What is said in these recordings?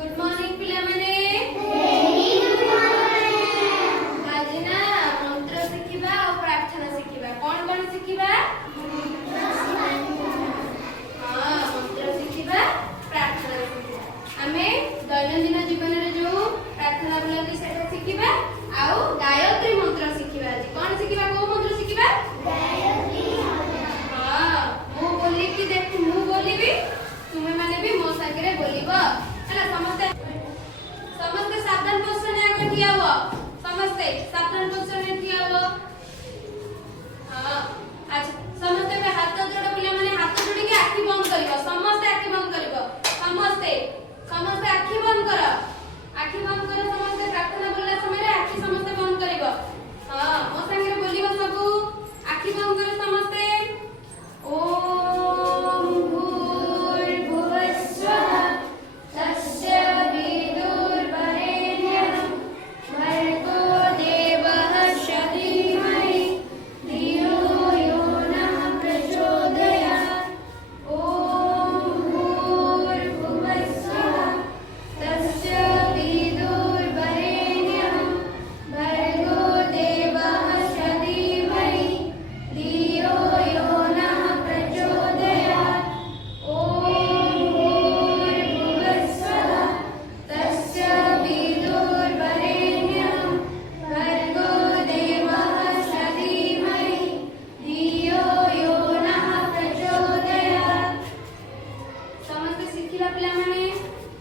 Good morning पिला माने। आज ना मंत्र शिखिबा और प्रार्थना शिखिबा। कौन कौन शिखिबा? हाँ, मंत्र शिखिबा, प्रार्थना शिखिबा। आमे दैनंदिन जीवन रे जो प्रार्थना बोलती सेटा शिखिबा आउ गायत्री मंत्र शिखिबा। आज कौन शिखिबा? को मंत्र शिखिबा? गायत्री मंत्र। हाँ, मु बोली कि देख मु बोलीबी तुमे माने भी मो संगे बोलिबो ହେଲା। ସମସ୍ତେ ସାବଧାନ ପୋଜିସନରେ ଆଗ ଠିଆ ହୁଅ। ସମସ୍ତେ ସାବଧାନ ପୋଜିସନରେ ଠିଆ ହୁଅ। ହଁ, ଆଚ୍ଛା ସମସ୍ତେ ଏବେ ହାତ ଯୋଡ଼ ପିଲାମାନେ ହାତ ଯୋଡ଼ିକି ଆଖି ବନ୍ଦ କରିବ। ସମସ୍ତେ ଆଖି ବନ୍ଦ କରିବ। ସମସ୍ତେ ଆଖି ବନ୍ଦ କର। ଆଖି ବନ୍ଦ କର। ସମସ୍ତେ ପ୍ରାର୍ଥନା ବୋଲିଲା ସମୟରେ ଆଖି ସମସ୍ତେ ବନ୍ଦ କରିବ। ହଁ, ମୋ ସାଙ୍ଗରେ ବୋଲିବ ସବୁ। ଆଖି ବନ୍ଦ କର ସମସ୍ତେ। ଓମ୍ ଭୂର୍ଭୁବସ୍ୱଃ तस्य विदुर्वरेण्यं भर्गो देवः धीमहि धियो यो नः प्रचोदयात्। ॐ भूर्भुवस्वः तस्य विदुर्वरेण्यं भर्गो देवः धीमहि धियो यो नः प्रचोदयात्। तस्य विदुर्वरेण्यं भर्गो देवः धीमहि धियो यो नः प्रचोदयात्। समस्त शिखिला पिला माने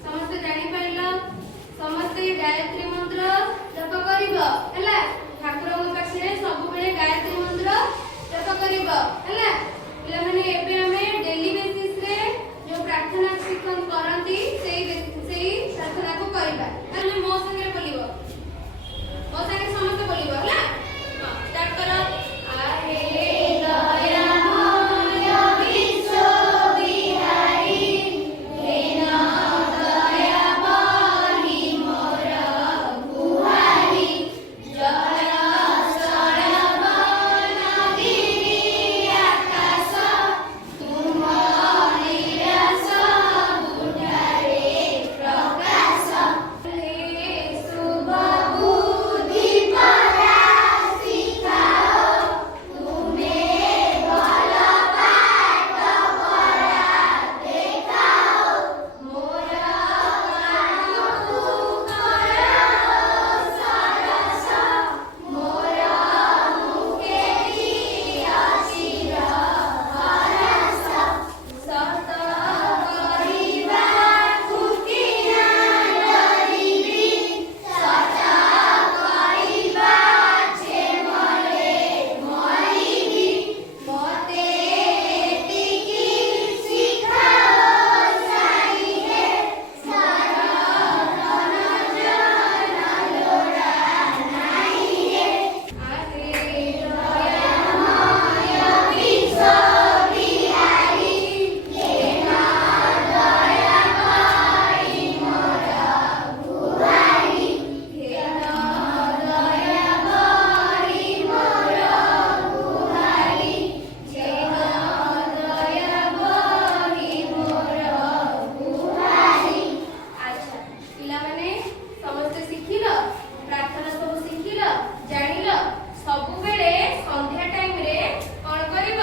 समस्त जानि पाइल। समस्त गायत्री मंत्र जप करिवो हैला। ठाकुरଙ୍କ पाखरे सब बेले गायत्री मंत्र जप करिवो हैला। पिला माने एबे हमें डेली बेसिस रे जो प्रार्थना शिक्षण करंती सेही प्रार्थना को करिबा। माने मो संगे बोलिबो। मो संगे समस्त बोलिबो हैला। हां, स्टार्ट करो। आहे दयामय विश्व विहारी हेना दया बही मोर गुहारी जल स्थल वन गिरि आकाश तुम लीला सबुठारे प्रकाश। हे शुभ बुद्धि परा शिखाओ तुमे भल पाठ परा देखाओ मोर कामକୁ କର ସରସ मोर मुखे ଅଚିର ହରସ। ସତ କରିବା କୁଟିଳ ଡରିବି ସତ କରିବା ଛେମରେ ମରିବି ମୋତେ ଏତିକି ଶିଖାଅ ସାଇରେ ସରଧନ ଜନ ଲୋଡ଼ା ନାହିଁରେ। आहे ଦୟାମୟ ବିଶ୍ଵ ବିହାରୀ ହେନା ଦୟା ବହି ମୋର ଗୁହାରୀ ହେନା ଦୟା ବହି ମୋର ଗୁହାରୀ ହେନା ଦୟା ବହି ମୋର ଗୁହାରୀ। ଆଚ୍ଛା ପିଲାମାନେ ସମସ୍ତେ ଶିଖିଲ? ପ୍ରାର୍ଥନା ସବୁ ଶିଖିଲ? ଜାଣିଲ? ସବୁବେଳେ ସନ୍ଧ୍ୟା ଟାଇମ୍ ରେ କଣ କରିବ?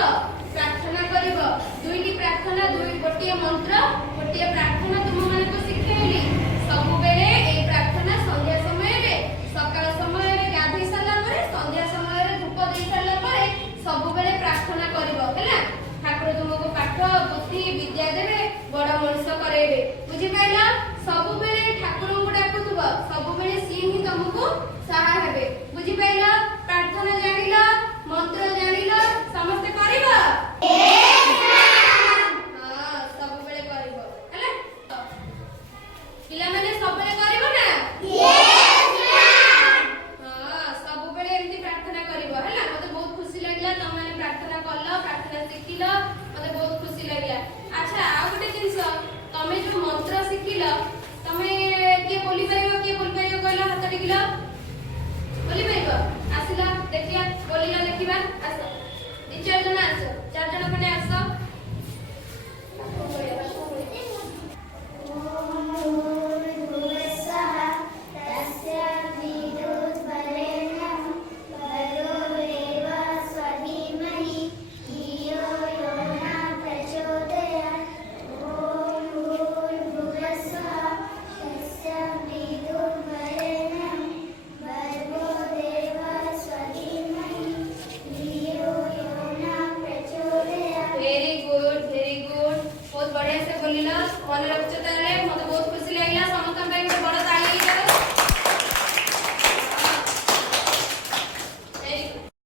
ପ୍ରାର୍ଥନା କରିବ। ଦୁଇଟି ପ୍ରାର୍ଥନା ଗୋଟିଏ ମନ୍ତ୍ର ଗୋଟିଏ ପ୍ରାର୍ଥନା ତୁମମାନଙ୍କୁ ଶିଖେଇଲି। ସବୁବେଳେ এই ପ୍ରାର୍ଥନା ସନ୍ଧ୍ୟା ସମୟରେ ସକାଳ ସମୟରେ ଗାଧେଇ ସାରିଲା ପରେ ସନ୍ଧ୍ୟା ସମୟରେ ଧୂପ ଦେଇ ସାରିଲା ପରେ ସବୁବେଳେ ପ୍ରାର୍ଥନା କରିବ ହେଲା। ଠାକୁର ତୁମକୁ ପାଠ ବୁଦ୍ଧି ବିଦ୍ୟା ଦେବେ, ବଡ଼ ମଣିଷ କରେଇବେ। ବୁଝିପାରିଲ? ସବୁବେଳେ ଠାକୁରଙ୍କୁ ଡାକୁଥିବ। ସବୁବେଳେ ସିଏ ହିଁ ତମକୁ ସାହା ହେବେ। ବୁଝିପାରିଲ? ପ୍ରାର୍ଥନା ଜାଣିଲ? ମନ୍ତ୍ର ଜାଣିଲ? ସମସ୍ତେ କରିବ? ହଁ, ସବୁବେଳେ କରିବ ହେଲା। ପିଲାମାନେ ସବୁବେଳେ କରିବ ନା? ହଁ, ସବୁବେଳେ ଏମିତି ପ୍ରାର୍ଥନା କରିବ ହେଲା। ମତେ ବହୁତ ଖୁସି ଲାଗିଲା ତମମାନେ ପ୍ରାର୍ଥନା କଲ, ପ୍ରାର୍ଥନା ଶିଖିଲ। ମତେ ବହୁତ ଖୁସି ଲାଗିଲା। ଆଚ୍ଛା, ଆଉ ଗୋଟେ ଜିନିଷ, ତମେ ଯୋଉ ମନ୍ତ୍ର ଶିଖିଲ ତମେ କିଏ बोली ପାରିବ କହିଲ? ହାତ ଟେକିଲ। बोली ପାରିବ? ଆସିଲା ଦେଖିବା, बोलिଲ ଦେଖିବା। ଆସ, ଦି ଚାରି ଜଣ ଆସ, ଚାରି ଜଣ ଖଣ୍ଡେ ଆସ। ओम बोलिल मन रखछ तारे